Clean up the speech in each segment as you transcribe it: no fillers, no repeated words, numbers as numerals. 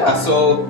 Yeah, so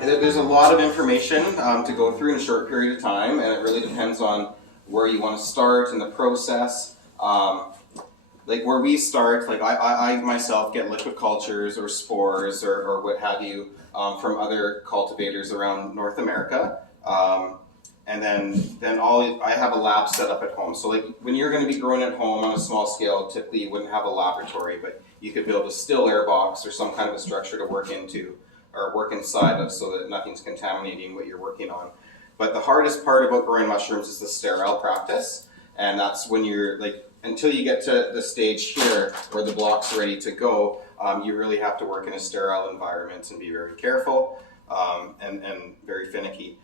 there's a lot of information to go through in a short period of time, and it really depends on where you want to start in the process. Like where we start, like I myself get liquid cultures or spores or what have you from other cultivators around North America. And then I have a lab set up at home. So like when you're going to be growing at home on a small scale, typically you wouldn't have a laboratory, but you could build a still air box or some kind of a structure to work into or work inside of so that nothing's contaminating what you're working on. But the hardest part about growing mushrooms is the sterile practice. And that's when you're like, until you get to the stage here where the block's ready to go, you really have to work in a sterile environment and be very careful and very finicky.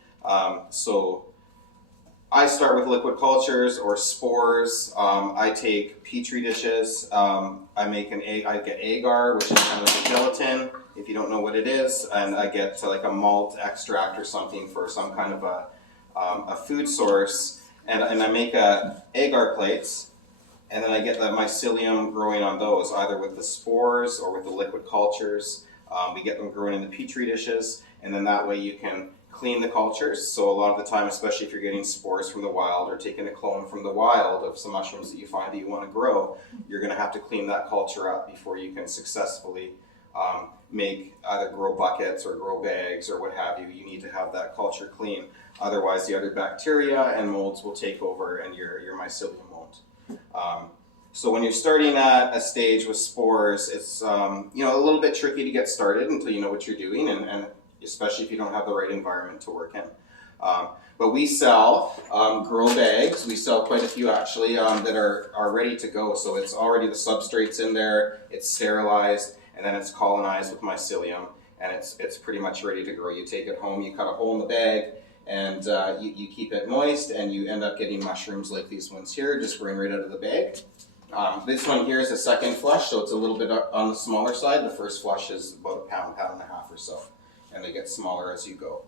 So I start with liquid cultures or spores. I take petri dishes. I make I get agar, which is kind of like a gelatin, if you don't know what it is, and I get like a malt extract or something for some kind of a food source, and I make agar plates, and then I get the mycelium growing on those, either with the spores or with the liquid cultures. We get them growing in the petri dishes, and then that way you can clean the cultures. So a lot of the time, especially if you're getting spores from the wild or taking a clone from the wild of some mushrooms that you find that you want to grow, you're going to have to clean that culture up before you can successfully make either grow buckets or grow bags or what have you. You need to have that culture clean. Otherwise, the other bacteria and molds will take over and your mycelium won't. So when you're starting at a stage with spores, it's a little bit tricky to get started until you know what you're doing, and especially if you don't have the right environment to work in. But we sell grow bags. We sell quite a few actually that are ready to go. So it's already the substrates in there, it's sterilized, and then it's colonized with mycelium, and it's pretty much ready to grow. You take it home, you cut a hole in the bag, and you keep it moist, and you end up getting mushrooms like these ones here, just growing right out of the bag. This one here is a second flush, so it's a little bit on the smaller side. The first flush is about a pound and a half or so, and they get smaller as you go.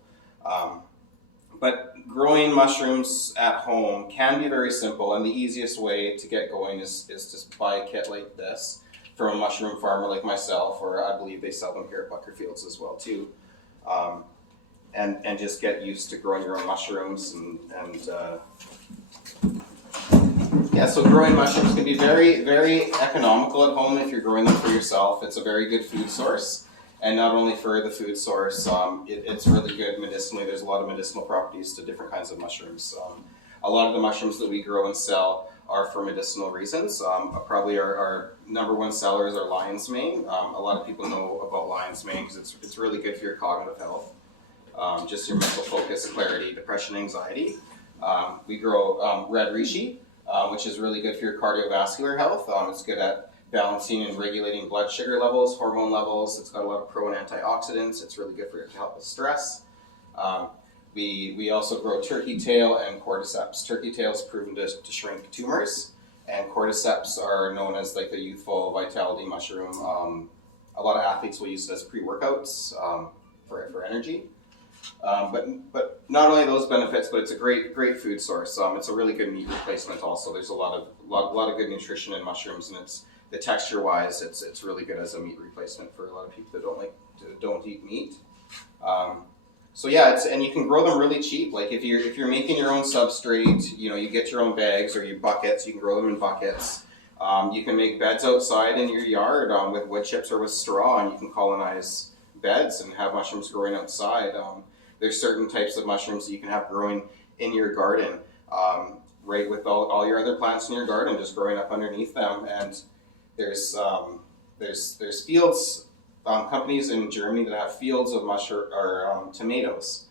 But growing mushrooms at home can be very simple, and the easiest way to get going is to buy a kit like this from a mushroom farmer like myself, or I believe they sell them here at Buckerfields as well too. And just get used to growing your own mushrooms so growing mushrooms can be very, very economical at home if you're growing them for yourself. It's a very good food source. And not only for the food source, it's really good medicinally. There's a lot of medicinal properties to different kinds of mushrooms. A lot of the mushrooms that we grow and sell are for medicinal reasons. Probably our number one sellers are lion's mane. A lot of people know about lion's mane because it's really good for your cognitive health. Just your mental focus, clarity, depression, anxiety. We grow red reishi, which is really good for your cardiovascular health. It's good at balancing and regulating blood sugar levels, hormone levels. It's got a lot of pro and antioxidants. It's really good to help with stress. We also grow turkey tail and cordyceps. Turkey tail is proven to shrink tumors, and cordyceps are known as like the youthful vitality mushroom. A lot of athletes will use it as pre-workouts for energy. But not only those benefits, but it's a great food source. It's a really good meat replacement also. There's a lot of good nutrition in mushrooms, and the texture-wise, it's really good as a meat replacement for a lot of people that don't eat meat. And you can grow them really cheap. Like if you're making your own substrate, you get your own bags or your buckets. You can grow them in buckets. You can make beds outside in your yard with wood chips or with straw, and you can colonize beds and have mushrooms growing outside. There's certain types of mushrooms that you can have growing in your garden, right with all your other plants in your garden, just growing up underneath them. And there's fields, companies in Germany that have fields of tomatoes,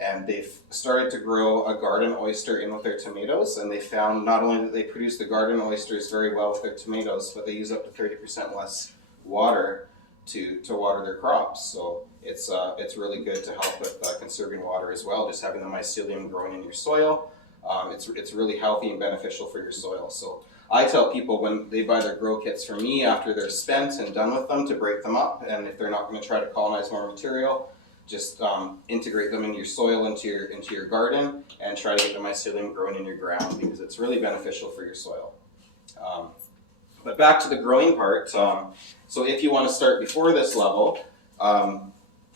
and they've started to grow a garden oyster in with their tomatoes, and they found not only that they produce the garden oysters very well with their tomatoes, but they use up to 30% less water to water their crops. So it's really good to help with conserving water as well, just having the mycelium growing in your soil. It's really healthy and beneficial for your soil. So I tell people when they buy their grow kits from me after they're spent and done with them to break them up, and if they're not going to try to colonize more material, just integrate them into your soil, into your garden, and try to get the mycelium growing in your ground because it's really beneficial for your soil. But back to the growing part. So if you want to start before this level,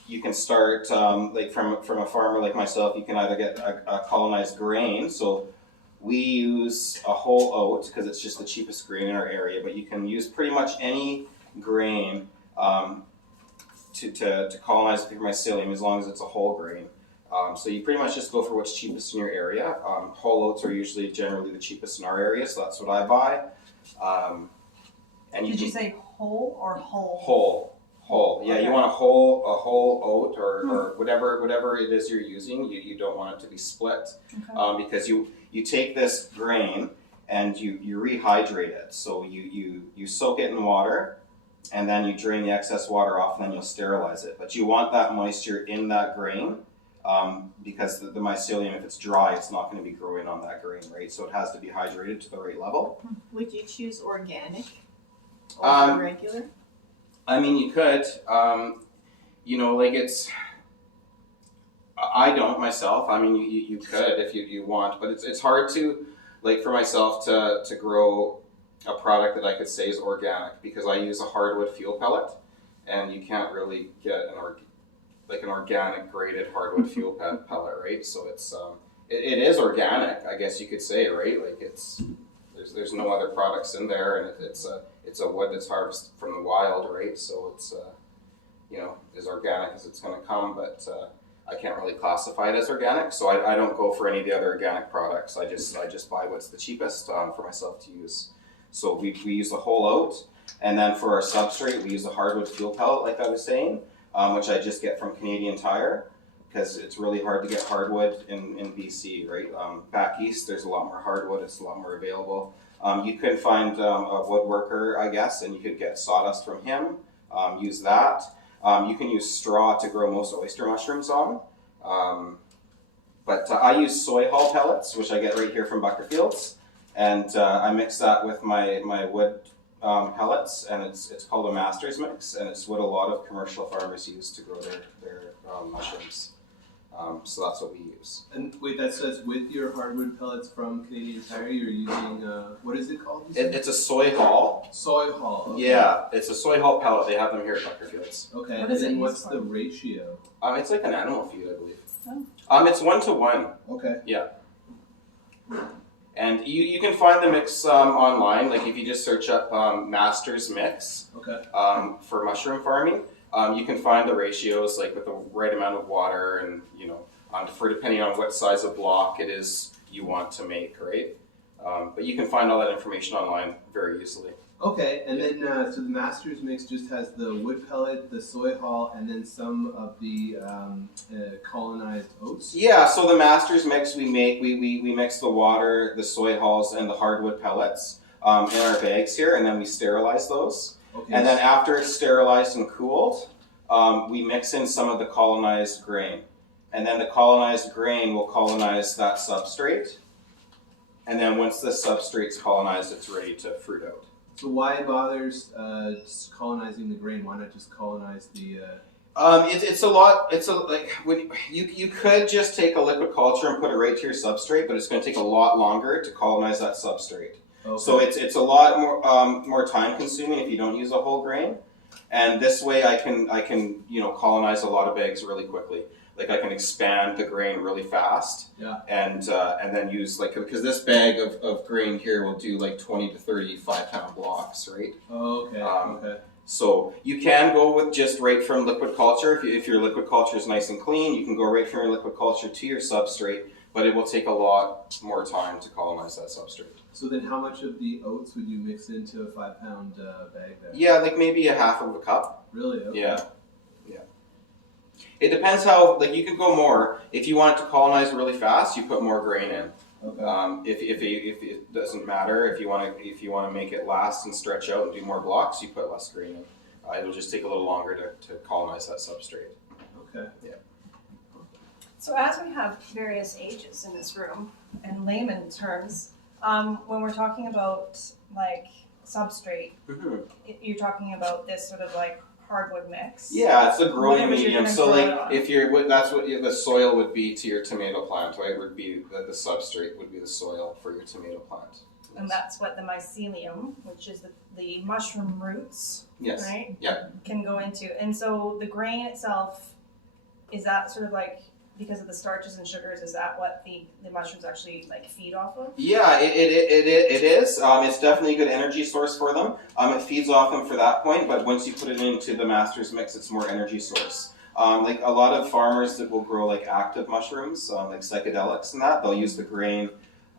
you can start like from a farmer like myself. You can either get a colonized grain. So we use a whole oat because it's just the cheapest grain in our area. But you can use pretty much any grain to colonize your mycelium as long as it's a whole grain. So you pretty much just go for what's cheapest in your area. Whole oats are usually generally the cheapest in our area, so that's what I buy. And Did you say whole or whole? Whole. Yeah, okay. You want a whole oat or whatever it is you're using. You don't want it to be split, okay. Because you take this grain and you rehydrate it. So you soak it in water, and then you drain the excess water off, and then you'll sterilize it. But you want that moisture in that grain. Because the mycelium, if it's dry, it's not going to be growing on that grain, right? So it has to be hydrated to the right level. Would you choose organic or regular? I mean, you could. Like it's. I don't myself. I mean, you could if you want, but it's hard to, like for myself to grow a product that I could say is organic because I use a hardwood fuel pellet, and you can't really get an organic graded hardwood fuel pellet, right? So it's it is organic, I guess you could say, right? Like there's no other products in there, and it's a wood that's harvested from the wild, right? So it's as organic as it's going to come, but I can't really classify it as organic, so I don't go for any of the other organic products. I just buy what's the cheapest for myself to use. So we use the whole oat, and then for our substrate we use the hardwood fuel pellet, like I was saying. Which I just get from Canadian Tire because it's really hard to get hardwood in BC, right? Back east, there's a lot more hardwood. It's a lot more available. You could find a woodworker, I guess, and you could get sawdust from him. Use that. You can use straw to grow most oyster mushrooms on. But I use soy hull pellets, which I get right here from Buckerfields. And I mix that with my wood pellets, and it's called a master's mix, and it's what a lot of commercial farmers use to grow their mushrooms. So that's what we use. And wait, that says with your hardwood pellets from Canadian Tire, you're using what is it called? It's a soy hull. Soy hull. Okay. Yeah, it's a soy hull pellet. They have them here at Buckerfields. Okay. And then what's the ratio? It's like an animal feed, I believe. Oh. It's 1-to-1. Okay. Yeah. And you can find the mix online, like if you just search up Master's Mix for mushroom farming, you can find the ratios like with the right amount of water and, for depending on what size of block it is you want to make, right? But you can find all that information online very easily. Okay, and then so the Master's Mix just has the wood pellet, the soy hull, and then some of the colonized oats? Yeah, so the Master's Mix we make, we mix the water, the soy hulls, and the hardwood pellets in our bags here, and then we sterilize those. Okay. And then after it's sterilized and cooled, we mix in some of the colonized grain. And then the colonized grain will colonize that substrate. And then once the substrate's colonized, it's ready to fruit out. So why bothers colonizing the grain? Why not just colonize the? When you could just take a liquid culture and put it right to your substrate, but it's going to take a lot longer to colonize that substrate. Okay. So it's a lot more time consuming if you don't use a whole grain, and this way I can colonize a lot of bags really quickly. Like I can expand the grain really fast, and then use because this bag of grain here will do like 20 to 35 pound blocks, right? Oh, okay. Okay. So you can go with just right from liquid culture. If your liquid culture is nice and clean, you can go right from your liquid culture to your substrate, but it will take a lot more time to colonize that substrate. So then how much of the oats would you mix into a 5 pound bag there? Yeah, like maybe a half of a cup. Really? Okay. Yeah. It depends how, you could go more. If you want it to colonize really fast, you put more grain in. Okay. If it doesn't matter, if you want to make it last and stretch out and do more blocks, you put less grain in. It'll just take a little longer to colonize that substrate. Okay. Yeah. So as we have various ages in this room, in layman terms, when we're talking about substrate, you're talking about this sort of hardwood mix. Yeah, it's a growing medium. So that's what the soil would be to your tomato plant, right? Would be the substrate would be the soil for your tomato plant. Yes. And that's what the mycelium, which is the mushroom roots, yes. right? Yeah. Can go into. And so the grain itself is that sort of like, because of the starches and sugars, is that what the mushrooms actually like feed off of? Yeah, it is. It's definitely a good energy source for them. It feeds off them for that point, but once you put it into the master's mix, it's more energy source. Like a lot of farmers that will grow like active mushrooms, like psychedelics and that, they'll use the grain,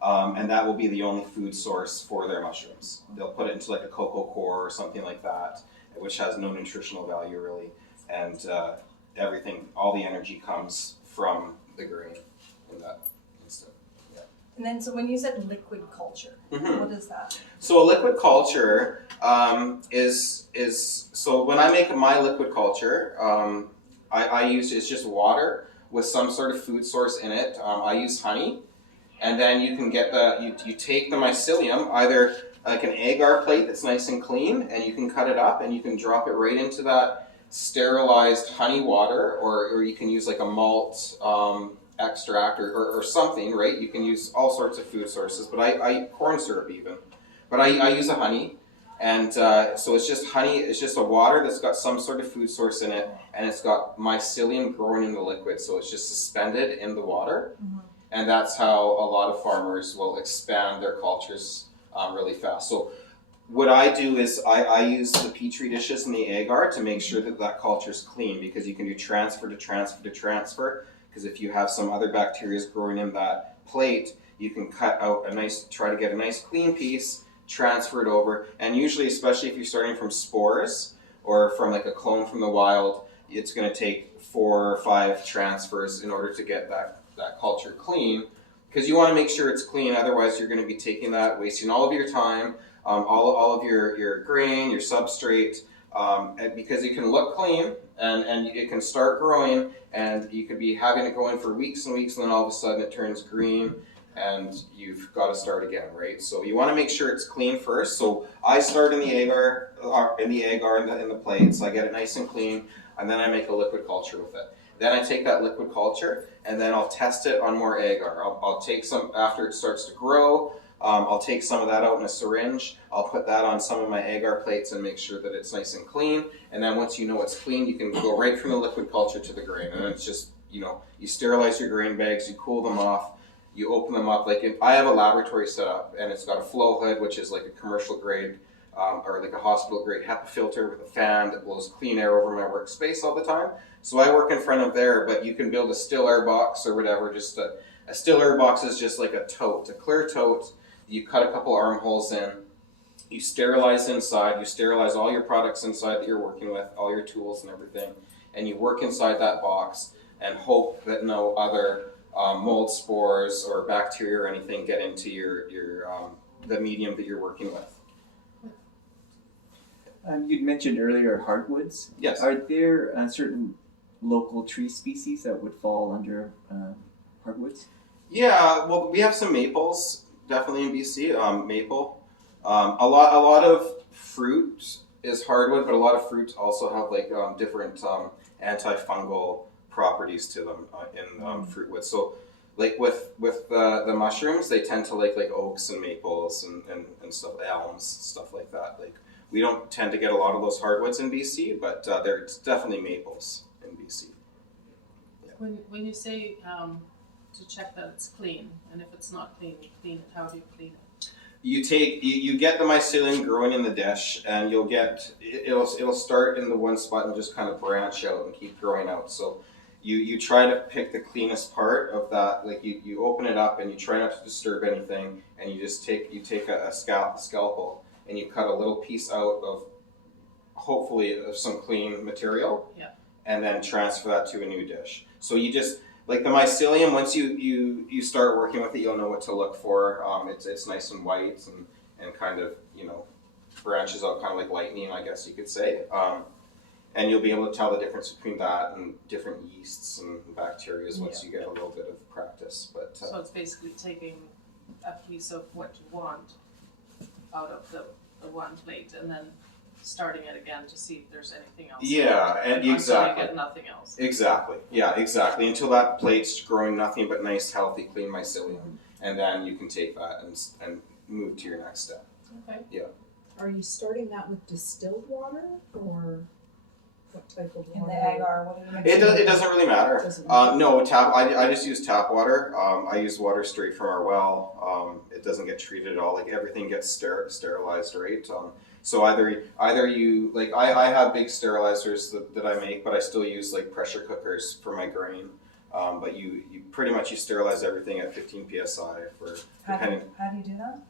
and that will be the only food source for their mushrooms. They'll put it into like a cocoa core or something like that, which has no nutritional value really, and everything, all the energy comes from the grain in that instant. Yeah. And then, so when you said liquid culture, what is that? So a liquid culture is so when I make my liquid culture, I use it's just water with some sort of food source in it. I use honey, and then you can get you take the mycelium, either like an agar plate that's nice and clean, and you can cut it up and you can drop it right into that sterilized honey water, or you can use like a malt extract or something, right? You can use all sorts of food sources, but I corn syrup even. But I use a honey, and so it's just honey, it's just a water that's got some sort of food source in it, and it's got mycelium growing in the liquid, so it's just suspended in the water, and that's how a lot of farmers will expand their cultures really fast. So what I do is I use the petri dishes and the agar to make sure that that culture is clean, because you can do transfer to transfer to transfer, because if you have some other bacteria growing in that plate, you can cut out try to get a nice clean piece, transfer it over, and usually, especially if you're starting from spores or from like a clone from the wild, it's going to take 4 or 5 transfers in order to get that culture clean, because you want to make sure it's clean, otherwise you're going to be taking that, wasting all of your time, all of your grain, your substrate, because it can look clean and it can start growing, and you could be having it going for weeks and weeks, and then all of a sudden it turns green and you've got to start again, right? So you want to make sure it's clean first. So I start in the agar, in the plate, so I get it nice and clean, and then I make a liquid culture with it. Then I take that liquid culture and then I'll test it on more agar. I'll take some, after it starts to grow, I'll take some of that out in a syringe. I'll put that on some of my agar plates and make sure that it's nice and clean. And then once you know it's clean, you can go right from the liquid culture to the grain. And it's just, you sterilize your grain bags, you cool them off, you open them up. I have a laboratory set up, and it's got a flow hood, which is like a commercial grade or like a hospital grade HEPA filter with a fan that blows clean air over my workspace all the time. So I work in front of there, but you can build a still air box or whatever. Just a still air box is just like a tote, a clear tote. You cut a couple armholes in, you sterilize inside, you sterilize all your products inside that you're working with, all your tools and everything, and you work inside that box and hope that no other mold spores or bacteria or anything get into the medium that you're working with. You'd mentioned earlier hardwoods. Yes. Are there certain local tree species that would fall under hardwoods? Yeah, well, we have some maples, definitely in BC. Maple. A lot of fruit is hardwood, but a lot of fruits also have like different antifungal properties to them in fruitwood. So, like with the mushrooms, they tend to like oaks and maples and stuff, elms, stuff like that. Like we don't tend to get a lot of those hardwoods in BC, but there's definitely maples in BC. Yeah. When you say to check that it's clean, and if it's not clean, you clean it. How do you clean it? You get the mycelium growing in the dish, and you'll get it'll start in the one spot and just kind of branch out and keep growing out. So you try to pick the cleanest part of that. Like you open it up and you try not to disturb anything, and you just take a scalpel and you cut a little piece out of hopefully of some clean material, and then transfer that to a new dish. So you just like the mycelium, once you start working with it, you'll know what to look for. It's nice and white and kind of branches out kind of like lightning, I guess you could say. And you'll be able to tell the difference between that and different yeasts and bacteria once you get a little bit of practice. But so it's basically taking a piece of what you want out of the one plate and then starting it again to see if there's anything else. Yeah, and exactly. Until you get nothing else. Exactly. Yeah, exactly. Until that plate's growing nothing but nice, healthy, clean mycelium, and then you can take that and move to your next step. Okay. Yeah. Are you starting that with distilled water or? What type of in water? the agar? What are you mixing? It doesn't really matter. Doesn't matter. No, I just use tap water. I use water straight from our well. It doesn't get treated at all. Like everything gets sterilized, right? So either you like I have big sterilizers that I make, but I still use like pressure cookers for my grain. But you pretty much you sterilize everything at 15 psi for How do depending. you do that?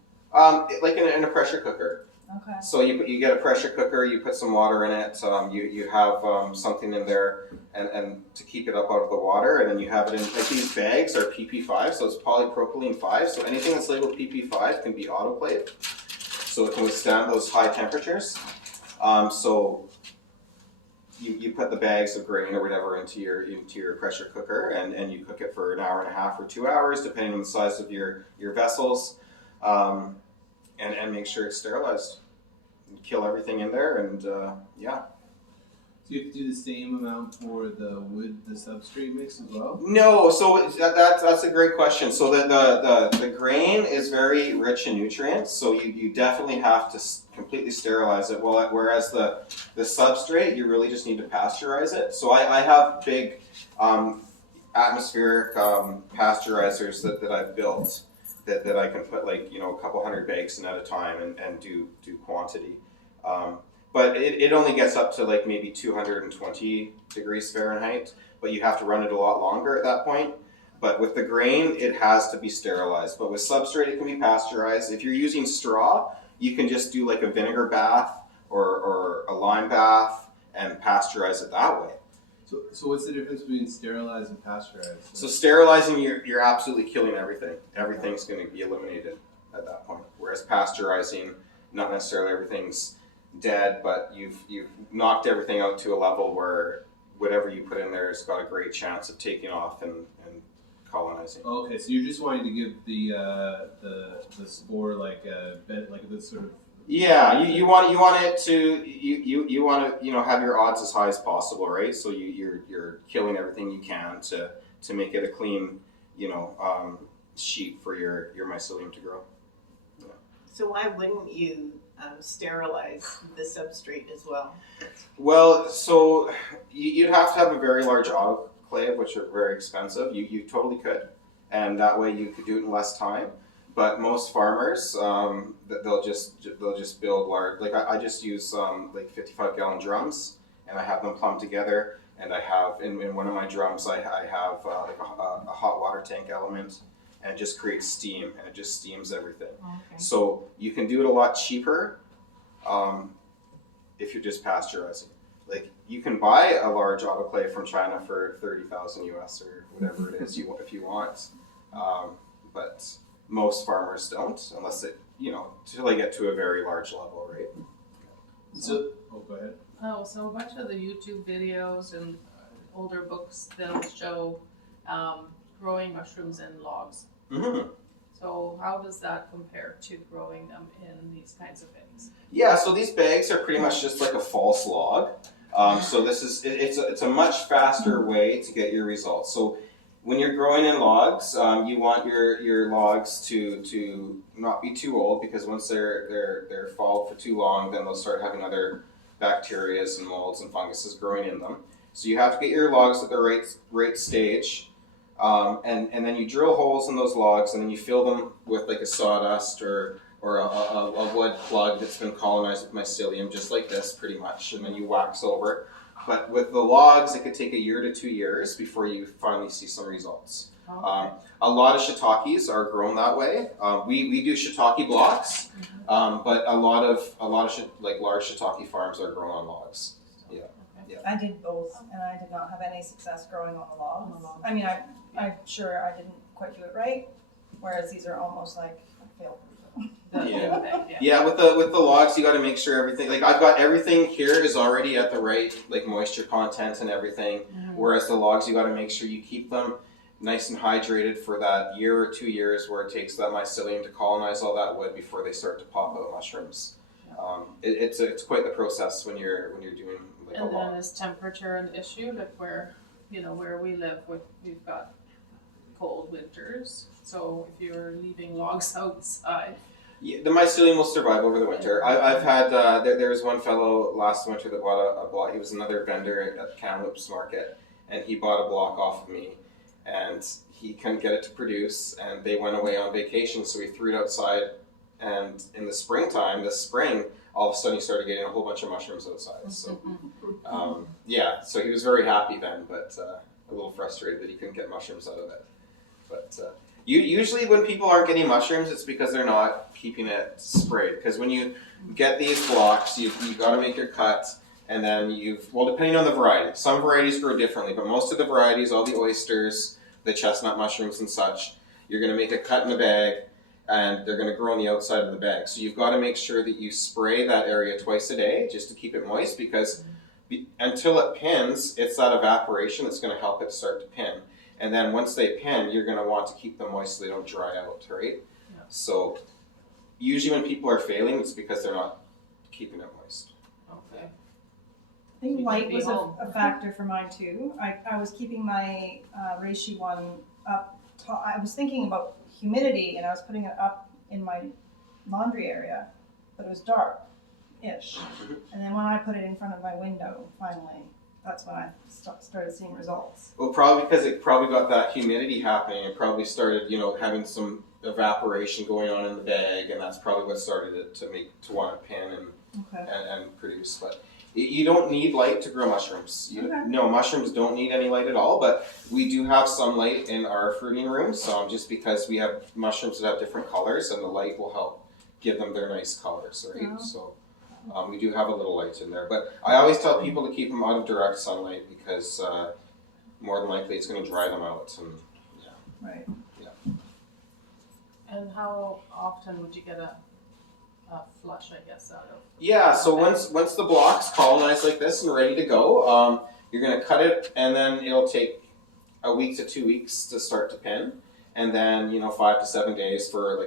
Like in a pressure cooker. Okay. So you get a pressure cooker, you put some water in it, you have something in there and to keep it up out of the water, and then you have it in, like these bags are PP5, so it's polypropylene 5, so anything that's labeled PP5 can be autoclaved, so it can withstand those high temperatures. So you put the bags of grain or whatever into your pressure cooker, and you cook it for an hour and a half or 2 hours, depending on the size of your vessels. And make sure it's sterilized. Kill everything in there, and yeah. Do you have to do the same amount for the substrate mix as well? No, so that's a great question. So the grain is very rich in nutrients, so you definitely have to completely sterilize it. Whereas the substrate, you really just need to pasteurize it. So I have big atmospheric pasteurizers that I've built. That I can put like a couple hundred bags in at a time and do quantity, but it only gets up to like maybe 220 degrees Fahrenheit. But you have to run it a lot longer at that point. But with the grain, it has to be sterilized. But with substrate, it can be pasteurized. If you're using straw, you can just do like a vinegar bath or a lime bath and pasteurize it that way. So what's the difference between sterilized and pasteurized? So sterilizing, you're absolutely killing everything. Everything's going to be eliminated at that point. Whereas pasteurizing, not necessarily everything's dead, but you've knocked everything out to a level where whatever you put in there has got a great chance of taking off and colonizing. Okay, so you're just wanting to give the spore like a this sort of. Yeah, you want it to you want to have your odds as high as possible, right? So you're killing everything you can to make it a clean sheet for your mycelium to grow. Yeah. So why wouldn't you sterilize the substrate as well? Well, so you'd have to have a very large autoclave, which are very expensive. You totally could, and that way you could do it in less time. But most farmers, they'll just build large. Like I just use like 55-gallon drums, and I have them plumbed together. And I have in one of my drums, I have like a hot water tank element, and it just creates steam, and it just steams everything. Okay. So you can do it a lot cheaper if you're just pasteurizing. Like you can buy a large autoclave from China for 30,000 US or whatever it is if you want, but most farmers don't unless it until they get to a very large level, right? So go ahead. Oh, so a bunch of the YouTube videos and older books, they'll show growing mushrooms in logs. Mm-hmm. So how does that compare to growing them in these kinds of things? Yeah, so these bags are pretty much just like a false log. So this is it's a much faster way to get your results. So when you're growing in logs, you want your logs to not be too old, because once they're fall for too long, then they'll start having other bacteria and molds and funguses growing in them. So you have to get your logs at the right stage, and then you drill holes in those logs, and then you fill them with like a sawdust or a wood plug that's been colonized with mycelium, just like this pretty much, and then you wax over. But with the logs, it could take 1 year to 2 years before you finally see some results. Okay. A lot of shiitakes are grown that way. We do shiitake blocks, but a lot of like large shiitake farms are grown on logs. Yeah. Okay. Yeah. I did both, and I did not have any success growing on the logs. On the logs. I mean, I'm sure I didn't quite do it right, whereas these are almost like fail-proof. Yeah. Yeah, with the logs, you got to make sure everything. Like I've got everything here is already at the right like moisture content and everything. Mm-hmm. Whereas the logs, you got to make sure you keep them nice and hydrated for that 1 or 2 years where it takes that mycelium to colonize all that wood before they start to pop out mushrooms. It's quite the process when you're doing like And a then log. is temperature an issue? Like where we live, we've got cold winters. So if you're leaving logs outside, Yeah, the mycelium will survive over the winter. I've had there was one fellow last winter that bought a block. He was another vendor at Kamloops Market, and he bought a block off of me, and he couldn't get it to produce, and they went away on vacation, so he threw it outside, and in the springtime, this spring, all of a sudden he started getting a whole bunch of mushrooms outside. So yeah, so he was very happy then, but a little frustrated that he couldn't get mushrooms out of it. But usually when people aren't getting mushrooms, it's because they're not keeping it sprayed. Because when you get these blocks, you've got to make your cut, and then depending on the variety. Some varieties grow differently, but most of the varieties, all the oysters, the chestnut mushrooms and such, you're going to make a cut in the bag, and they're going to grow on the outside of the bag. So you've got to make sure that you spray that area twice a day just to keep it moist, because until it pins, it's that evaporation that's going to help it start to pin. And then once they pin, you're going to want to keep them moist so they don't dry out, right? Yeah. So usually when people are failing, it's because they're not keeping it moist. Okay. I think You light could be was home. a factor for mine too. I was keeping my reishi one up top. I was thinking about humidity and I was putting it up in my laundry area, but it was dark-ish. And then when I put it in front of my window, finally, that's when I started seeing results. Well, probably because it probably got that humidity happening. It probably started, having some evaporation going on in the bag, and that's probably what started it to want to pin Okay. and produce. But you don't need light to grow mushrooms. Okay. No, mushrooms don't need any light at all, but we do have some light in our fruiting rooms, just because we have mushrooms that have different colors, and the light will help give them their nice colors, right? Oh. So we do have a little light in there. But I always tell people to keep them out of direct sunlight, because more than likely it's going to dry them out. And Right. And how often would you get a flush, I guess, out of? yeah, so once the block's colonized like this and ready to go, you're going to cut it, and then it'll take a week to 2 weeks to start to pin, and then 5 to 7 days for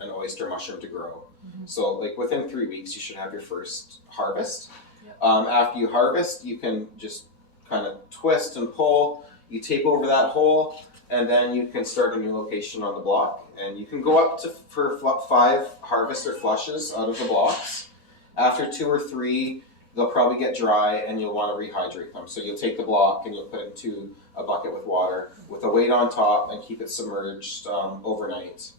an oyster mushroom to grow. Mhm. So within 3 weeks you should have your first harvest. Yep. After you harvest, you can just kind of twist and pull. You tape over that hole, and then you can start a new location on the block. And you can go up for 5 harvests or flushes out of the blocks. After 2 or 3, they'll probably get dry, and you'll want to rehydrate them. So you'll take the block and you'll put it into a bucket with water with a weight on top and keep it submerged overnight.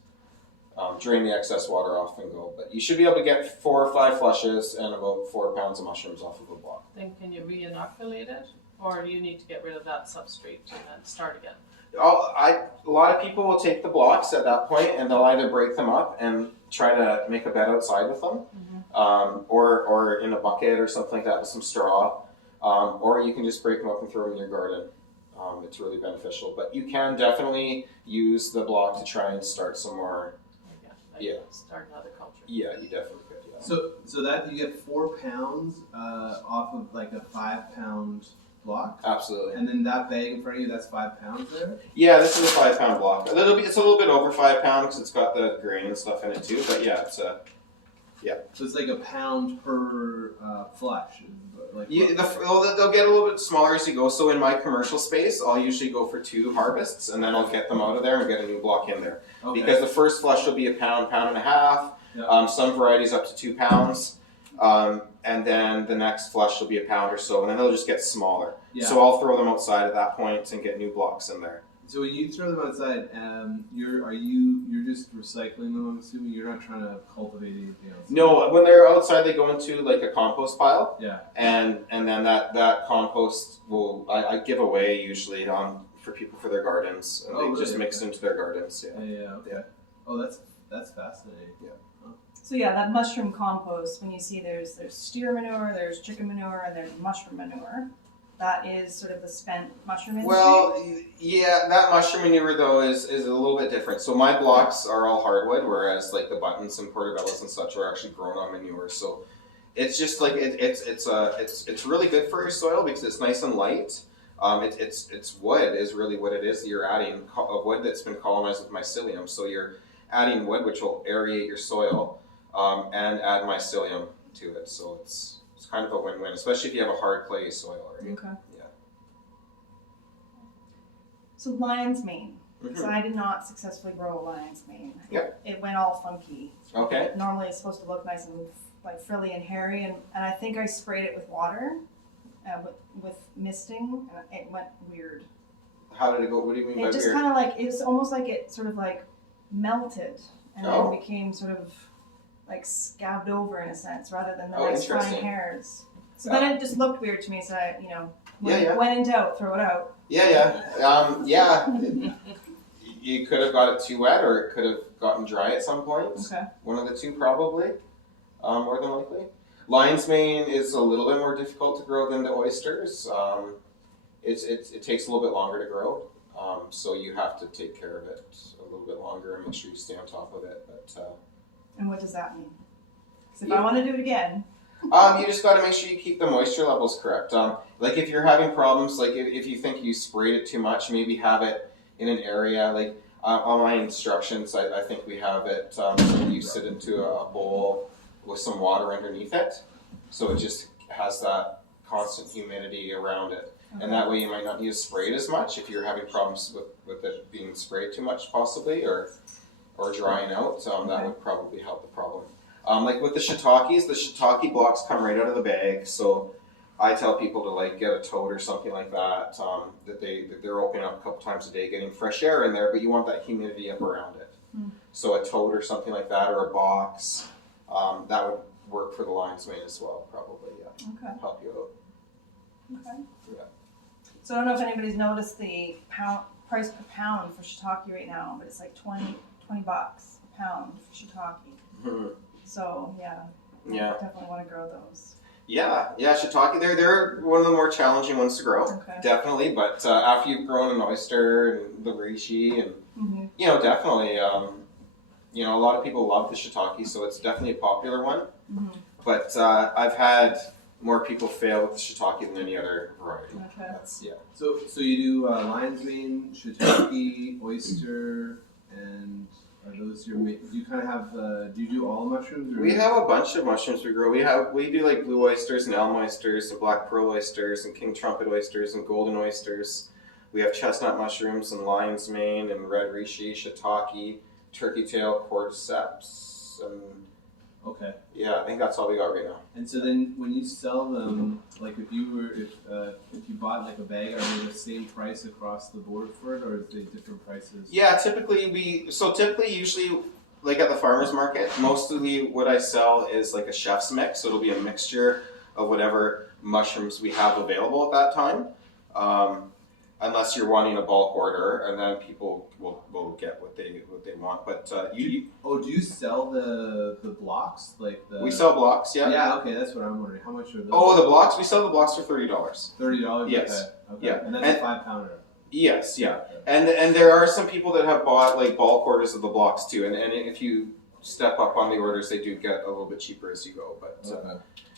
Drain the excess water off and go. But you should be able to get 4 or 5 flushes and about 4 pounds of mushrooms off of a block. Then can you re-inoculate it, or do you need to get rid of that substrate and then start again? A lot of people will take the blocks at that point, and they'll either break them up and try to make a bed outside with them, or in a bucket or something like that with some straw, or you can just break them up and throw them in your garden. It's really beneficial, but you can definitely use the block to try and start some more. Yeah. Start another culture. Yeah, you definitely could. Yeah. So that you get 4 pounds off of like a 5 pound block, Absolutely. and then that bag in front of you, that's 5 pounds there. Yeah, this is a 5 pound block. It's a little bit over 5 pounds because it's got the grain and stuff in it too. But yeah, it's So it's like a pound per flush. they'll get a little bit smaller as you go. So in my commercial space, I'll usually go for 2 harvests, and then I'll get them out of there and get a new block in there. Okay. Because the first flush will be a pound, pound and a half. Yeah. Some varieties up to 2 pounds, and then the next flush will be a pound or so, and then they'll just get smaller. Yeah. So I'll throw them outside at that point and get new blocks in there. So when you throw them outside, you're just recycling them. I'm assuming you're not trying to cultivate anything else. No, when they're outside, they go into like a compost pile. Yeah. And then that compost I give away usually for people for their gardens, and they just mix it into their gardens. Yeah. Yeah. Okay. Yeah. Oh, that's fascinating. So yeah, that mushroom compost, when you see there's steer manure, there's chicken manure, and there's mushroom manure, that is sort of the spent mushroom industry. Well, yeah, that mushroom manure though is a little bit different. So my blocks are all hardwood, whereas like the buttons and portobellos and such are actually grown on manure. So it's just like it's really good for your soil because it's nice and light. It's wood is really what it is. You're adding a wood that's been colonized with mycelium. So you're adding wood which will aerate your soil and add mycelium to it. So it's kind of a win-win, especially if you have a hard clay soil. Right? Okay. Yeah. So lion's mane. So I did not successfully grow a lion's mane. Yep. It went all funky. Okay. Normally it's supposed to look nice and like frilly and hairy, and I think I sprayed it with water, with misting, and it went weird. How did it go? What do you mean by It just weird? kind of like, it was almost like it sort of like melted and Oh. then became sort of like scabbed over in a sense, rather than the Oh, nice fine interesting. hairs. So then it just looked weird to me, so I, Yeah. when in doubt, throw it out. Yeah. You could have got it too wet, or it could have gotten dry at some point. Okay. One of the two, probably. More than likely. Lion's mane is a little bit more difficult to grow than the oysters. It takes a little bit longer to grow, so you have to take care of it a little bit longer and make sure you stay on top of it. But And what does that mean? Because if Yeah. I want to do it again, you just got to make sure you keep the moisture levels correct. Like if you're having problems, like if you think you sprayed it too much, maybe have it in an area like on my instructions. I think we have it. You sit into a bowl with some water underneath it, so it just has that constant humidity around it, and that way you might not need to spray it as much if you're having problems with it being sprayed too much, possibly, or drying out. That would probably help the problem. Like with the shiitake blocks come right out of the bag, so I tell people to like get a tote or something like that, that they're opening up a couple times a day, getting fresh air in there, but you want that humidity up around it. So a tote or something like that, or a box, that would work for the lion's mane as well, probably. Yeah, okay. help you out. Okay. Yeah. So I don't know if anybody's noticed the price per pound for shiitake right now, but it's like $20 a pound for shiitake. So yeah. Definitely want to grow those. Yeah, shiitake. They're one of the more challenging ones to grow, Okay. definitely. But after you've grown an oyster and the reishi, and definitely, a lot of people love the shiitake, so it's definitely a popular one. But I've had more people fail with the shiitake than any other variety. Okay. So you do lion's mane, shiitake, oyster, and are those your main? Do you kind of have? Do you do all mushrooms? Or? We have a bunch of mushrooms we grow. We do like blue oysters and elm oysters and black pearl oysters and king trumpet oysters and golden oysters. We have chestnut mushrooms and lion's mane and red reishi, shiitake, turkey tail, cordyceps, and I think that's all we got right now. And so then, when you sell them, like if you bought like a bag, are they the same price across the board for it, or is they different prices? Yeah, typically usually, like at the farmer's market, mostly what I sell is like a chef's mix. So it'll be a mixture of whatever mushrooms we have available at that time. Unless you're wanting a bulk order, and then people will get what they want. But do you sell the blocks we sell blocks, yeah. Yeah, okay, that's what I'm wondering. How much are those? Oh, the blocks. We sell the blocks for $30. $30. Yes. Okay. Yeah. And that's a 5-pounder. Yes, yeah. And there are some people that have bought like bulk orders of the blocks too, and if you step up on the orders, they do get a little bit cheaper as you go. But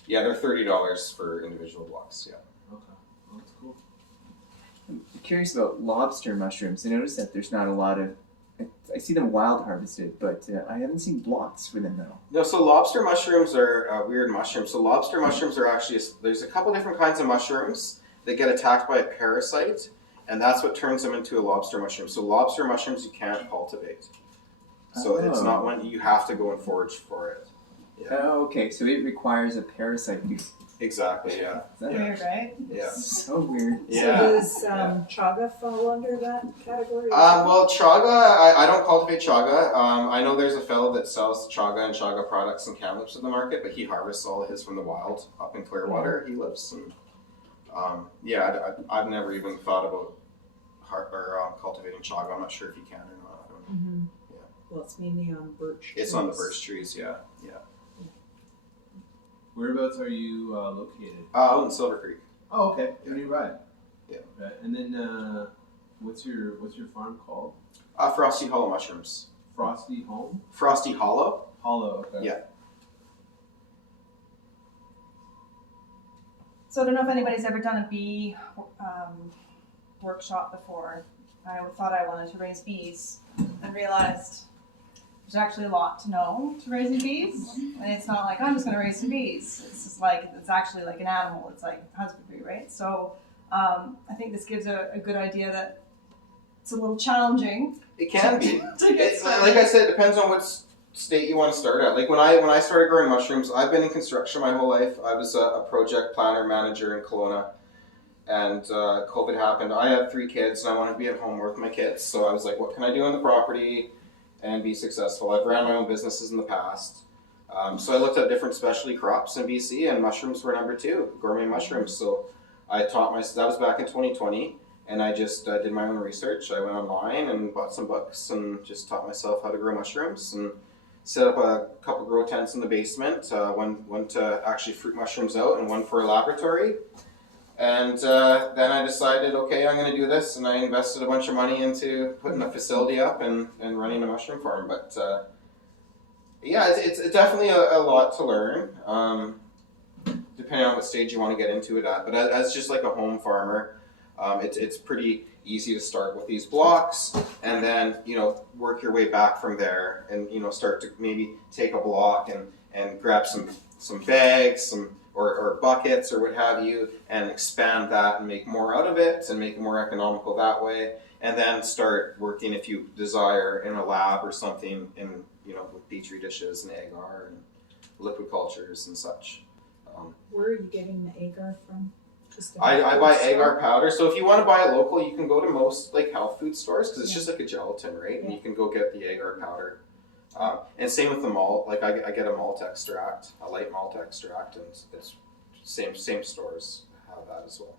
they're $30 for individual blocks. Yeah. Okay, well, that's cool. I'm curious about lobster mushrooms. I noticed that there's not a lot of. I see them wild harvested, but I haven't seen blocks for them though. No, so lobster mushrooms are weird mushrooms. So lobster mushrooms are actually there's a couple different kinds of mushrooms that get attacked by a parasite, and that's what turns them into a lobster mushroom. So lobster mushrooms you can't cultivate. So it's not one you have to go and forage for it. Yeah. Oh, okay. So it requires a parasite. Exactly. Yeah. Weird, right? Yeah. So weird. Yeah. So does chaga fall under that category? Well, chaga, I don't cultivate chaga. I know there's a fellow that sells chaga and chaga products in Kamloops in the market, but he harvests all of his from the wild up in Clearwater. He lives, and I've never even thought about cultivating chaga. I'm not sure if you can or not. I don't know. Mm-hmm. Yeah. Well, it's mainly on birch. It's on the birch trees. Yeah. Whereabouts are you located? Out in Silver Creek. Oh, okay. Yeah. Nearby. Yeah. Right. And then, what's your farm called? Frosty Hollow mushrooms. Frosty Home? Frosty Hollow. Hollow. Okay. Yeah. So I don't know if anybody's ever done a bee workshop before. I thought I wanted to raise bees and realized there's actually a lot to know to raising bees. And it's not like, I'm just going to raise some bees. It's just like, it's actually like an animal. It's like husbandry, right? So I think this gives a good idea that it's a little challenging It can be. to get started. Like I said, it depends on what state you want to start at. Like when I started growing mushrooms, I've been in construction my whole life. I was a project planner manager in Kelowna, and COVID happened. I have 3 kids, and I wanted to be at home with my kids. So I was like, what can I do on the property and be successful? I've ran my own businesses in the past. So I looked at different specialty crops in BC, and mushrooms were number 2, gourmet mushrooms. So I taught that was back in 2020, and I just did my own research. I went online and bought some books and just taught myself how to grow mushrooms and set up a couple grow tents in the basement, one to actually fruit mushrooms out and one for a laboratory. And then I decided, okay, I'm going to do this, and I invested a bunch of money into putting a facility up and running a mushroom farm. But yeah, it's definitely a lot to learn, depending on what stage you want to get into it at. But as just like a home farmer, it's pretty easy to start with these blocks, and then work your way back from there, and start to maybe take a block and grab some bags, or buckets or what have you, and expand that and make more out of it and make it more economical that way, and then start working, if you desire, in a lab or something in with petri dishes and agar and liquid cultures and such. Where are you getting the agar from? Just a I health buy food store? agar powder. So if you want to buy it local, you can go to most like health food stores, because it's just like a gelatin, right? And you can go get the agar powder. And same with the malt. Like I get a malt extract, a light malt extract, and it's same stores have that as well.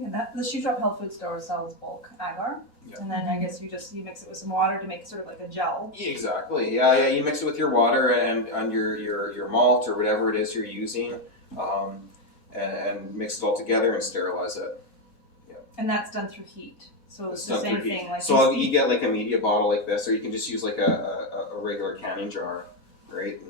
Yeah, the Shoe Shop health food store sells bulk agar, and then I guess you mix it with some water to make sort of like a gel. Exactly. Yeah. You mix it with your water and your malt or whatever it is you're using, and mix it all together and sterilize it. And that's done through heat. So it's the done same through heat. thing. Like So you get like a media bottle like this, or you can just use like a regular canning jar, right?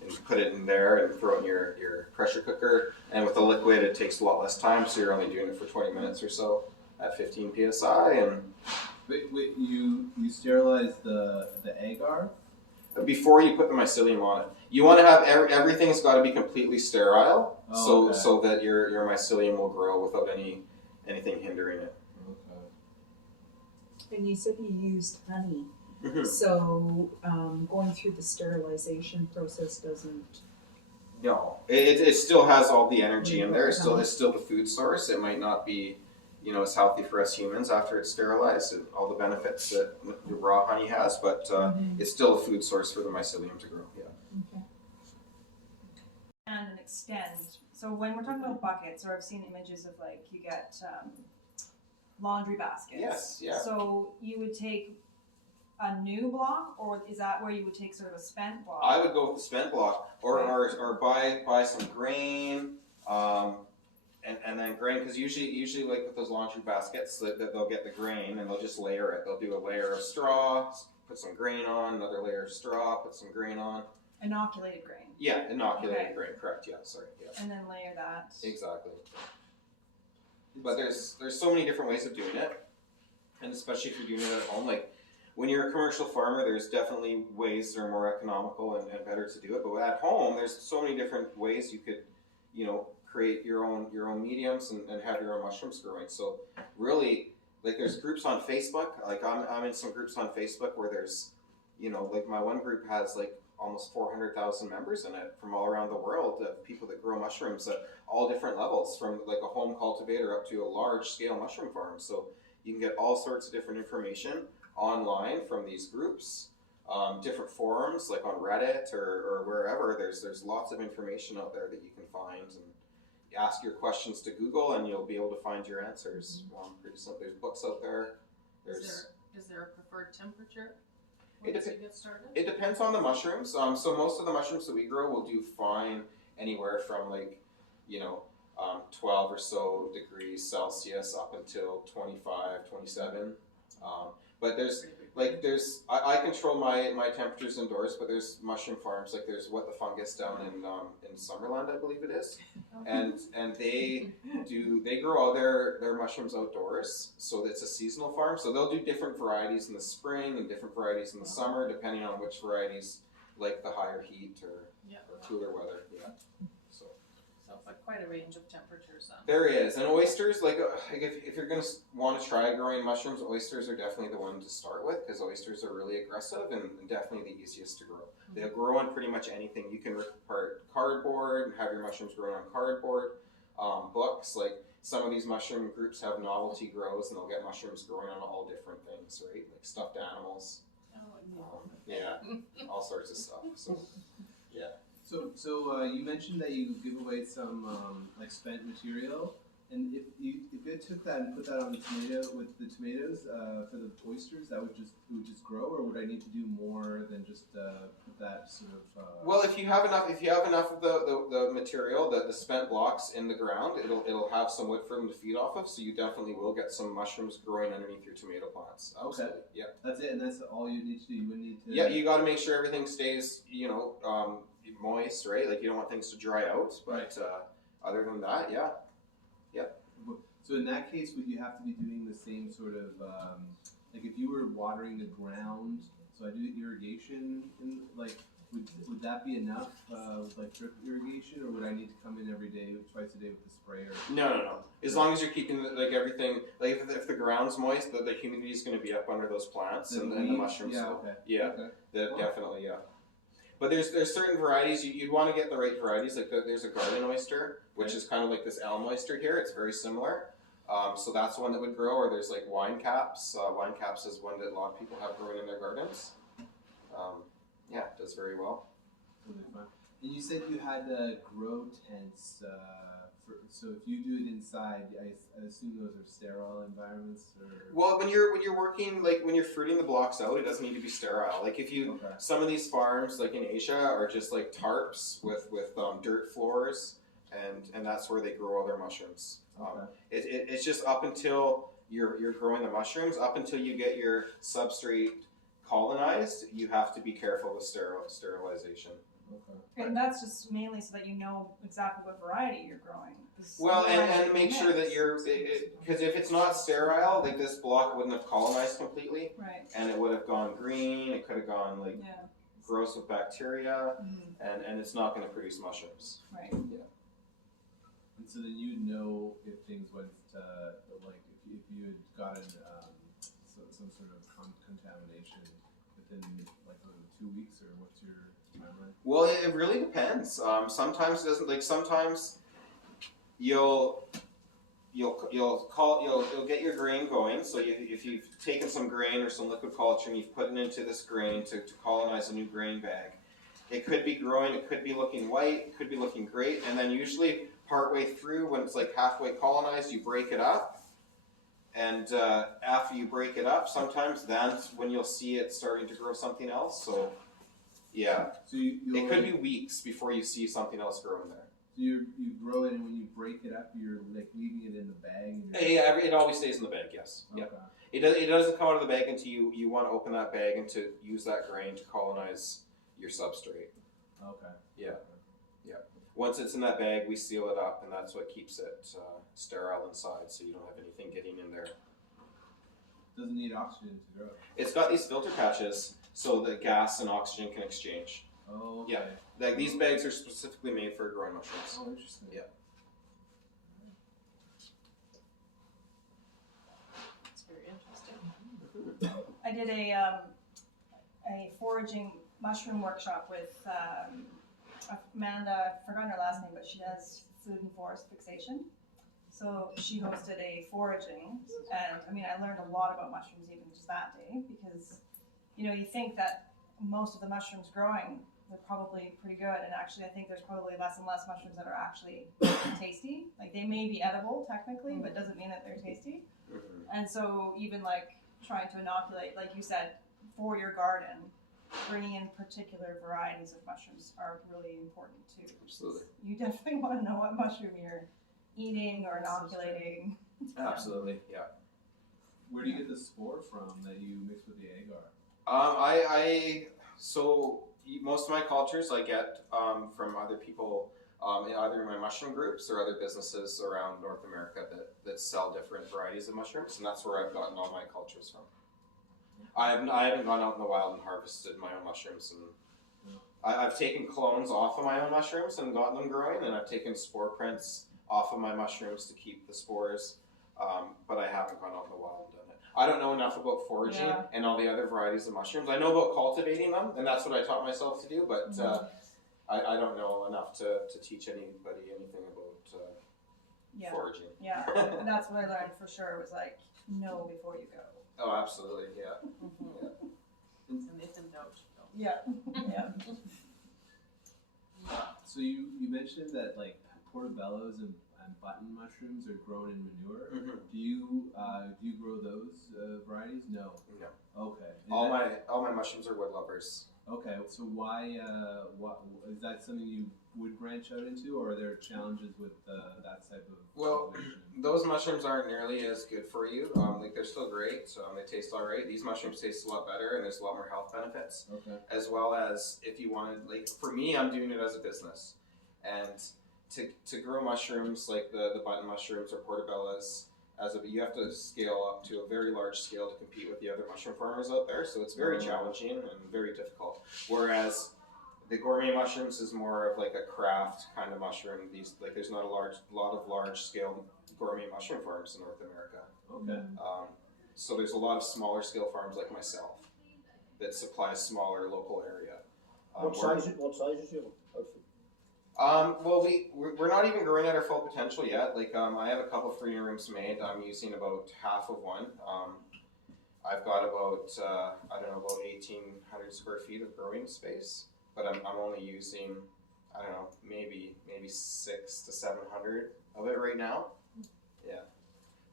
And you put it in there and throw it in your pressure cooker. And with the liquid, it takes a lot less time, so you're only doing it for 20 minutes or so at 15 psi. And Wait, you sterilize the agar? before you put the mycelium on it, you want to have everything's got to be completely sterile, so that your mycelium will grow without anything hindering it. Okay. And you said you used honey. Mm-hmm. So going through the sterilization process doesn't. No, it still has all the energy in there. It's still the food source. It might not be, as healthy for us humans after it's sterilized, and all the benefits that the raw honey has, but it's still a food source for the mycelium to grow. Yeah. Okay. and extend. So when we're talking about buckets, or I've seen images of like you get laundry baskets. Yes. Yeah. So you would take a new block, or is that where you would take sort of a spent block? I would go with the spent block, or buy some grain, and then grain, because usually like with those laundry baskets, they'll get the grain and they'll just layer it. They'll do a layer of straw, put some grain on, another layer of straw, put some grain on. Inoculated grain. Yeah, inoculated Okay. grain, correct? Yeah, sorry, yeah. And then layer that. Exactly. But there's so many different ways of doing it, and especially if you're doing it at home, like. When you're a commercial farmer, there's definitely ways that are more economical and better to do it. But at home, there's so many different ways you could, create your own mediums and have your own mushrooms growing. So really, like there's groups on Facebook. Like I'm in some groups on Facebook where there's, like my one group has like almost 400,000 members in it from all around the world of people that grow mushrooms at all different levels, from like a home cultivator up to a large scale mushroom farm. So you can get all sorts of different information online from these groups, different forums like on Reddit or wherever. There's lots of information out there that you can find, and ask your questions to Google and you'll be able to find your answers. Pretty simple. There's books out there. Is there a preferred temperature It once you get started? It depends on the mushrooms. So most of the mushrooms that we grow will do fine anywhere from 12 or so degrees Celsius up until 25, 27. But I control my temperatures indoors, but there's mushroom farms, like there's What the Fungus down in Summerland, I believe it is, and they grow all their mushrooms outdoors, so it's a seasonal farm. So they'll do different varieties in the spring and different varieties in the summer, depending on which varieties like the higher heat or cooler weather. Yeah. So quite a range of temperatures then. There is, and oysters, like if you're gonna want to try growing mushrooms, oysters are definitely the one to start with because oysters are really aggressive and definitely the easiest to grow. They'll grow on pretty much anything. You can rip apart cardboard and have your mushrooms growing on cardboard. Books, like some of these mushroom groups have novelty grows, and they'll get mushrooms growing on all different things, right? Like stuffed animals, Oh, yeah, all sorts of stuff. So, yeah. So you mentioned that you give away some like spent material, and if it took that and put that on the tomatoes for the oysters, it would just grow, or would I need to do more than just put that sort of? Well, if you have enough of the material, the spent blocks in the ground, it'll have some wood for them to feed off of. So you definitely will get some mushrooms growing underneath your tomato plants. Absolutely. Okay. Yeah. That's it, and that's all you need to do. You wouldn't need to. Yeah, you got to make sure everything stays, moist, right? Like you don't want things to dry out. But other than that, yeah. So in that case, would you have to be doing the same sort of like if you were watering the ground? So I do irrigation, would that be enough, like drip irrigation, or would I need to come in every day, twice a day with the sprayer? No. As long as you're keeping everything, like if the ground's moist, the humidity is going to be up under those plants and the mushrooms. Yeah. will. Okay. Yeah. Okay. Definitely. Yeah. But there's certain varieties you'd want to get the right varieties. Like there's a garden oyster, which is kind of like this elm oyster here. It's very similar. So that's one that would grow. Or there's like wine caps. Wine caps is one that a lot of people have growing in their gardens. Yeah, it does very well. Totally fine. And you said you had grow tents. So if you do it inside, I assume those are sterile environments, or. Well, when you're working, like when you're fruiting the blocks out, it doesn't need to be sterile. Like if you some of these farms, like in Asia, are just like tarps with dirt floors, and that's where they grow all their mushrooms. It's just up until you're growing the mushrooms, up until you get your substrate colonized, you have to be careful with sterilization. Okay. And that's just mainly so that you know exactly what variety you're growing. Well, and make sure that because if it's not sterile, like this block wouldn't have colonized completely, right, and it would have gone green. It could have gone like gross with bacteria, and it's not going to produce mushrooms. right. Yeah. And so then you'd know if things went like if you had gotten some sort of contamination within like 2 weeks, or what's your timeline? Well, it really depends. Sometimes it doesn't. Like sometimes you'll get your grain going. So if you've taken some grain or some liquid culture and you've put it into this grain to colonize a new grain bag, it could be growing. It could be looking white. It could be looking great. And then usually partway through, when it's like halfway colonized, you break it up. And after you break it up, sometimes that's when you'll see it starting to grow something else. So, yeah, So it could be weeks before you see something else growing there. So you grow it, and when you break it up, you're like leaving it in the bag. And Yeah, it always stays in the bag. Yes. Okay. Yeah. It doesn't come out of the bag until you want to open that bag and to use that grain to colonize your substrate. Okay. Yeah. Yeah. Once it's in that bag, we seal it up, and that's what keeps it sterile inside, so you don't have anything getting in there. Doesn't need oxygen to grow. It's got these filter patches, so the gas and oxygen can exchange. Oh, okay. Yeah. Like these bags are specifically made for growing mushrooms. Oh, interesting. Yeah. It's very interesting. I did a foraging mushroom workshop with Amanda. I forgot her last name, but she does food and forest fixation. So she hosted a foraging, and I mean, I learned a lot about mushrooms even just that day, because you think that most of the mushrooms growing, they're probably pretty good, and actually I think there's probably less and less mushrooms that are actually tasty. Like they may be edible technically, but doesn't mean that they're tasty. And so even like trying to inoculate, like you said, for your garden, bringing in particular varieties of mushrooms are really important too. Absolutely. You definitely want to know what mushroom you're eating or inoculating. Absolutely. Yeah. Where do you get the spore from that you mix with the agar? So most of my cultures I get from other people, either in my mushroom groups or other businesses around North America that sell different varieties of mushrooms, and that's where I've gotten all my cultures from. I haven't gone out in the wild and harvested my own mushrooms, and I've taken clones off of my own mushrooms and gotten them growing, and I've taken spore prints off of my mushrooms to keep the spores, but I haven't gone out in the wild and done it. I don't know enough about foraging and all the other varieties of mushrooms. I know about cultivating them, and that's what I taught myself to do, but I don't know enough to teach anybody anything about foraging. Yeah, and that's what I learned for sure, was like, know before you go. Oh, absolutely, yeah. And if in doubt, no. Yeah, yeah. So you mentioned that like portobellos and button mushrooms are grown in manure. Do you grow those varieties? No. No. Okay. All my mushrooms are wood lovers. Okay. So why is that something you would branch out into, or are there challenges with that type of cultivation? Those mushrooms aren't nearly as good for you. Like they're still great. They taste all right. These mushrooms taste a lot better, and there's a lot more health benefits. Okay. As well as if you wanted, like for me, I'm doing it as a business, and to grow mushrooms like the button mushrooms or portobellos, you have to scale up to a very large scale to compete with the other mushroom farmers out there. So it's very challenging and very difficult. Whereas the gourmet mushrooms is more of like a craft kind of mushroom. There's not a lot of large scale gourmet mushroom farms in North America. Okay. So there's a lot of smaller scale farms like myself that supply a smaller local area. What size is your outfit? Well, we're not even growing at our full potential yet. Like I have a couple of freezer rooms made. I'm using about half of one. I've got about 1,800 square feet of growing space, but I'm only using maybe 600 to 700 of it right now. Yeah,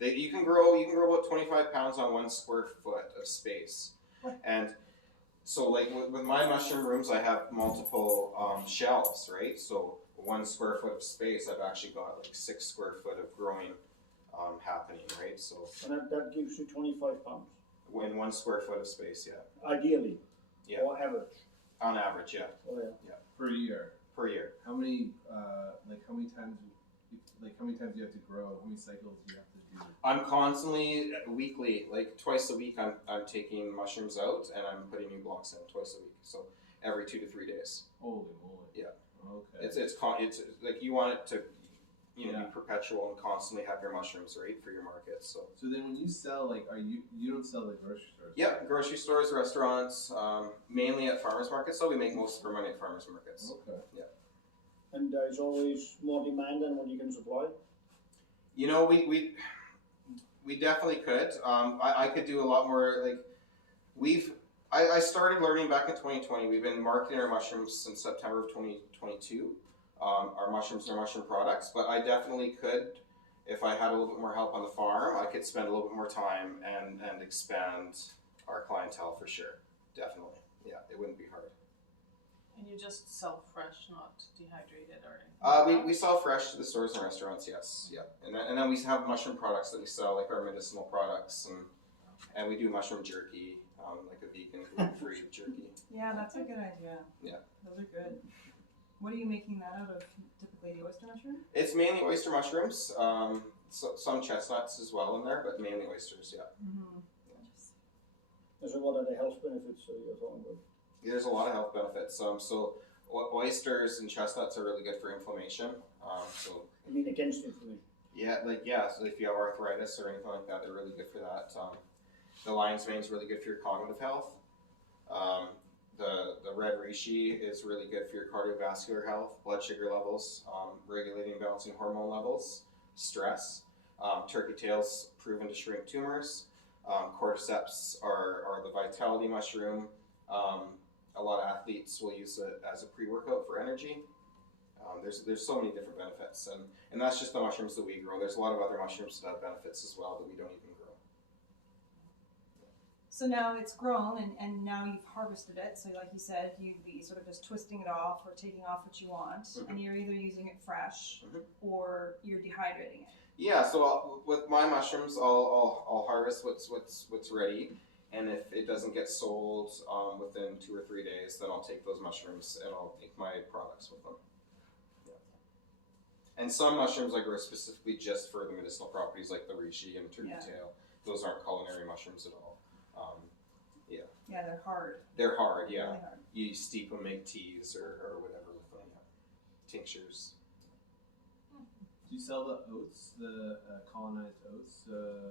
you can grow about 25 pounds on 1 square foot of space, and so like with my mushroom rooms, I have multiple shelves, right? So 1 square foot of space, I've actually got like 6 square foot of growing happening, right? So And that gives you 25 pounds, in 1 square foot of space, yeah, ideally, Yeah. or average. on average, yeah, Oh, yeah. Per year. per year. How many times do you have to grow? How many cycles do you have to do? I'm constantly weekly, like twice a week. I'm taking mushrooms out and I'm putting new blocks in twice a week. So every 2 to 3 days. Holy moly. Yeah. Okay. It's like you want it to, Yeah. be perpetual and constantly have your mushrooms, right, for your market. So then when you sell, like, you don't sell at grocery stores? yeah, grocery stores, restaurants, mainly at farmers markets. So we make most of our money at farmers markets. Okay. And there's always more demand than what you can supply. We definitely could. I could do a lot more. Like I started learning back in 2020. We've been marketing our mushrooms since September of 2022. Our mushrooms and our mushroom products, but I definitely could, if I had a little bit more help on the farm, I could spend a little bit more time and expand our clientele for sure. Definitely. Yeah, it wouldn't be hard. And you just sell fresh, not dehydrated or anything? We sell fresh to the stores and restaurants, yes. Yeah. And then we have mushroom products that we sell, like our medicinal products, and we do mushroom jerky, like a vegan gluten-free jerky. Yeah, that's a good idea. Yeah. Those are good. What are you making that out of, typically the oyster mushroom? It's mainly oyster mushrooms, some chestnuts as well in there, but mainly oysters, yeah. Mm-hmm. There's a lot of the health benefits you're talking about. There's a lot of health benefits. So oysters and chestnuts are really good for inflammation. So You mean against inflammation? so if you have arthritis or anything like that, they're really good for that. The lion's mane is really good for your cognitive health. The red reishi is really good for your cardiovascular health, blood sugar levels, regulating and balancing hormone levels, stress. Turkey tail's proven to shrink tumors. Cordyceps are the vitality mushroom. A lot of athletes will use it as a pre-workout for energy. There's so many different benefits, and that's just the mushrooms that we grow. There's a lot of other mushrooms that have benefits as well that we don't even grow. So now it's grown and now you've harvested it. So like you said, you'd be sort of just twisting it off or taking off what you want. Mm-hmm. And you're either using it fresh or you're dehydrating it. Yeah, so with my mushrooms, I'll harvest what's ready, and if it doesn't get sold within 2 or 3 days, then I'll take those mushrooms and I'll make my products with them. Yeah. And some mushrooms I grow specifically just for the medicinal properties, like the reishi and turkey tail. Those aren't culinary mushrooms at all. Yeah. Yeah, they're hard. They're hard, yeah. Really hard. You steep them, make teas or whatever with them, yeah. Tinctures. Do you sell the oats, the colonized oats?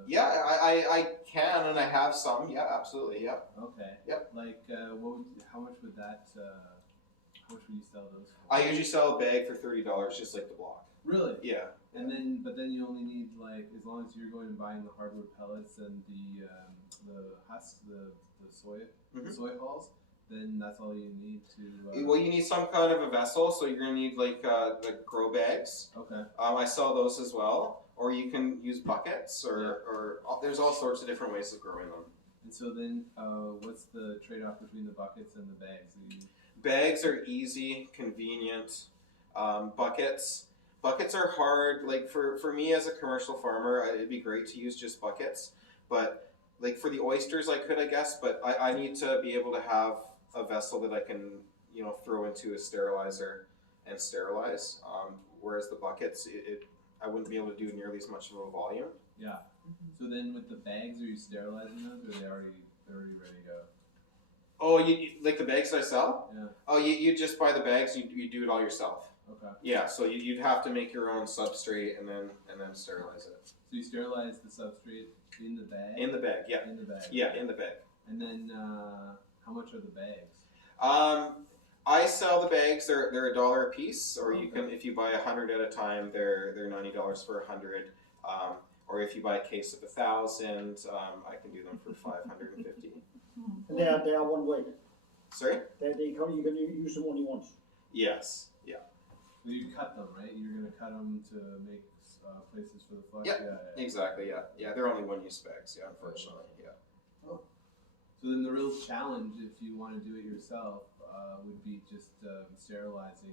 Yeah, I can and I have some. Yeah, absolutely. Yeah. Okay. Yep. Like, how much would that? How much would you sell those for? I usually sell a bag for $30, just like the block. Really? Yeah. And then, but then you only need like, as long as you're going and buying the hardwood pellets and the husks, the soy, Mhm. the soy hulls, then that's all you need to. Well, you need some kind of a vessel, so you're gonna need like grow bags. Okay. I sell those as well, or you can use buckets, or there's all sorts of different ways of growing them. And so then, what's the trade-off between the buckets and the bags? Bags are easy, convenient. Buckets are hard. Like for me as a commercial farmer, it'd be great to use just buckets. But like for the oysters, I could, I guess. But I need to be able to have a vessel that I can, throw into a sterilizer and sterilize. Whereas the buckets, I wouldn't be able to do nearly as much of a volume. Yeah. So then, with the bags, are you sterilizing those, or are they already ready to go? Oh, you like the bags that I sell? Yeah. Oh, you just buy the bags. You do it all yourself. Okay. Yeah. So you'd have to make your own substrate and then sterilize it. So you sterilize the substrate in the bag? In the bag, yeah. In the bag. Yeah, in the bag. And then how much are the bags? I sell the bags. They're $1 a piece, or you can, if you buy 100 at a time, they're $90 for 100. Or if you buy a case of 1,000, I can do them for 550. And they are one way. Sorry? You can use them only once. Yes. Yeah. So you cut them, right? You're going to cut them to make places for the flesh? Yep. Yeah. Exactly. Yeah. Yeah. They're only one-use bags. Yeah. Unfortunately. Yeah. So then the real challenge, if you want to do it yourself, would be just sterilizing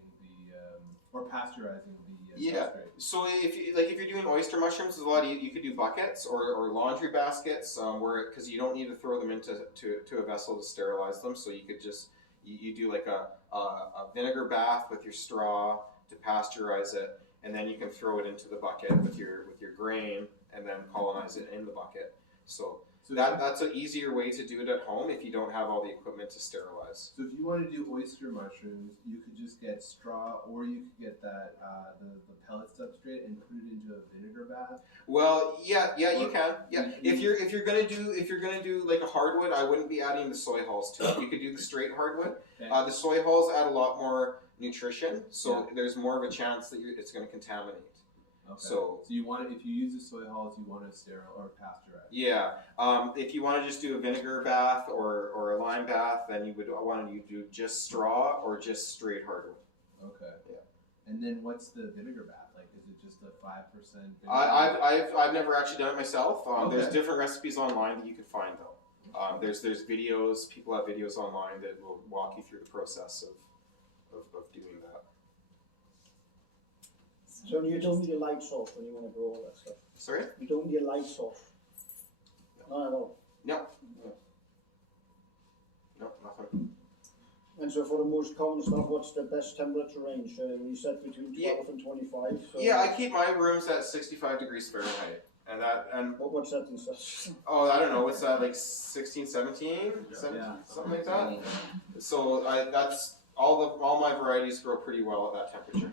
or pasteurizing the substrate. So if you're doing oyster mushrooms, there's a lot. You could do buckets or laundry baskets, because you don't need to throw them into a vessel to sterilize them. So you could just you do like a vinegar bath with your straw to pasteurize it, and then you can throw it into the bucket with your grain, and then colonize it in the bucket. So that's an easier way to do it at home if you don't have all the equipment to sterilize. So if you want to do oyster mushrooms, you could just get straw, or you could get that the pellet substrate and put it into a vinegar bath. Well, yeah, you can. Yeah, if you're gonna do like a hardwood, I wouldn't be adding the soy hulls to it. You could do the straight hardwood. Okay. The soy hulls add a lot more nutrition, so there's more of a chance that it's going to contaminate. Okay. So you want if you use the soy hulls, you want to sterile or pasteurize. Yeah. If you want to just do a vinegar bath or a lime bath, then you would want to do just straw or just straight hardwood. Okay. Yeah. And then what's the vinegar bath like? Is it just a 5%? I've never actually done it myself. Okay. There's different recipes online that you can find though. There's videos. People have videos online that will walk you through the process of doing that. So you don't need a light source when you want to grow all that stuff. Sorry? You don't need a light source. Not at all. No, nothing. And so for the most common stuff, what's the best temperature range? We said between 12 and 25. So Yeah, I keep my rooms at 65 degrees Fahrenheit. what's that in such? Oh, I don't know, what's that, like 16, 17? Yeah. Something like that? So that's all my varieties grow pretty well at that temperature.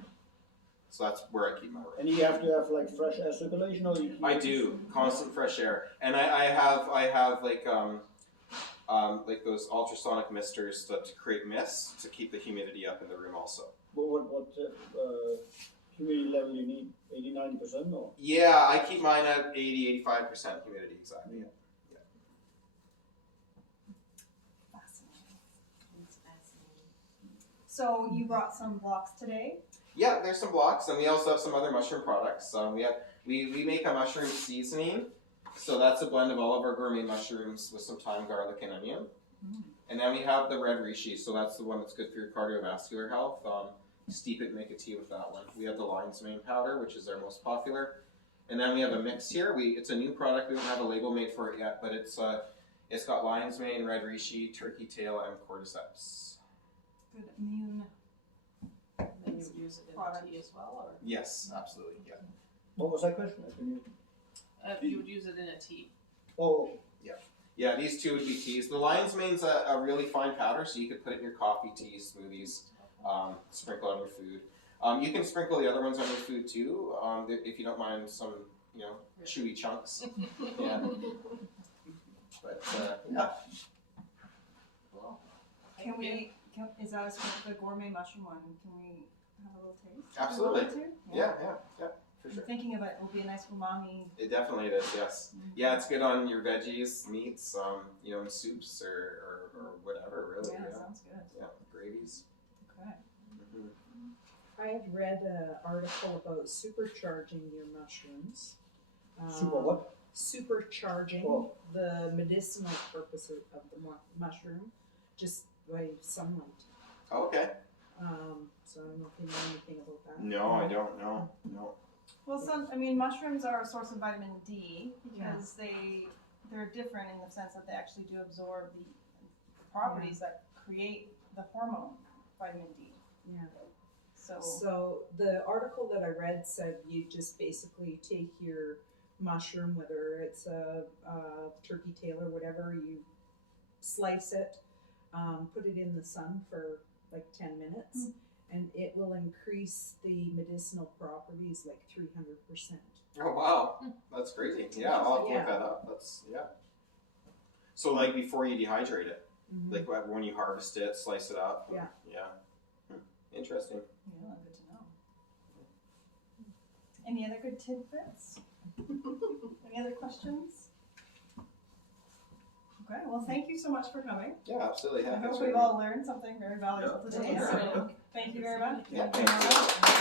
So that's where I keep my room. And you have to have like fresh air circulation, or you keep I do, constant fresh air. And I have like those ultrasonic misters to create mists to keep the humidity up in the room also. What humidity level you need? 80-90% or? Yeah, I keep mine at 80-85% humidity exactly. Yeah. Fascinating. It's fascinating. So you brought some blocks today? Yeah, there's some blocks, and we also have some other mushroom products. We make a mushroom seasoning, so that's a blend of all of our gourmet mushrooms with some thyme, garlic, and onion. And then we have the red reishi, so that's the one that's good for your cardiovascular health. Steep it and make a tea with that one. We have the lion's mane powder, which is our most popular. And then we have a mix here. It's a new product. We don't have a label made for it yet, but it's got lion's mane, red reishi, turkey tail, and cordyceps. Good immune. And you use it in Product. tea as well, or Yes, absolutely. Yeah. What was that question? I couldn't hear. you would use it in a tea. Oh, Yeah, these two would be teas. The lion's mane's a really fine powder, so you could put it in your coffee, tea, smoothies, sprinkle on your food. You can sprinkle the other ones on your food too, if you don't mind some, chewy chunks. Yeah. But yeah. Cool. Is that the gourmet mushroom one? Can we have a little taste? Absolutely. Do you want to? Yeah, for sure. I'm thinking of it will be a nice umami. It definitely is, yes. Yeah, it's good on your veggies, meats, in soups or whatever, really. Yeah, that sounds good. Yeah, gravies. Okay. Mhm. I had read an article about supercharging your mushrooms. Super what? Supercharging Oh. the medicinal purpose of the mushroom just by sunlight. Okay. So I don't know if you know anything about that. No, I don't know. No. Well, mushrooms are a source of vitamin D because they're different in the sense that they actually do absorb the properties that create the hormone vitamin D. Yeah. So the article that I read said you just basically take your mushroom, whether it's a turkey tail or whatever, you slice it, put it in the sun for like 10 minutes, and it will increase the medicinal properties like 300%. Oh wow, that's crazy. Yeah, I'll have to look that up. So like before you dehydrate it, like when you harvest it, slice it up. Yeah. Yeah. Interesting. yeah, good to know. Any other good tidbits? Any other questions? Okay, well, thank you so much for coming. Yeah, absolutely. I Yeah, hope we've all learned something very valuable today. Yeah. So thank you very much. Yeah, thank you.